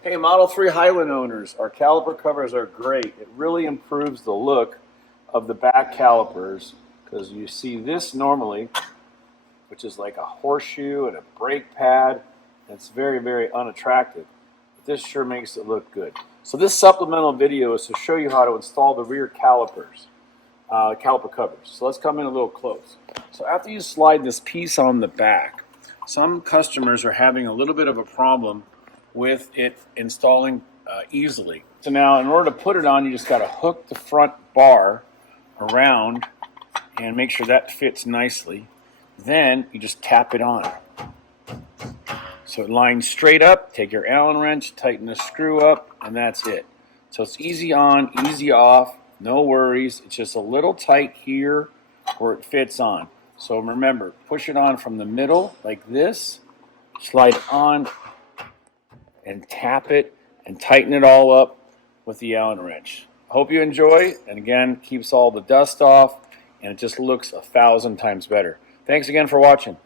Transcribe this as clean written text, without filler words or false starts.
Hey, Model 3 Highland owners, our caliper covers are great. It really improves the look of the back calipers because you see this normally, which is like a horseshoe and a brake pad. And it's very, very unattractive. But this sure makes it look good. So this supplemental video is to show you how to install the rear calipers, caliper covers. So let's come in a little close. So after you slide this piece on the back, some customers are having a little bit of a problem with it installing easily. So now in order to put it on, you just got to hook the front bar around and make sure that fits nicely. Then you just tap it on. So it lines straight up, take your Allen wrench, tighten the screw up, and that's it. So it's easy on, easy off, no worries. It's just a little tight here where it fits on. So remember, push it on from the middle like this, slide it on, and tap it and tighten it all up with the Allen wrench. Hope you enjoy, and again, keeps all the dust off, and it just looks 1,000 times better. Thanks again for watching.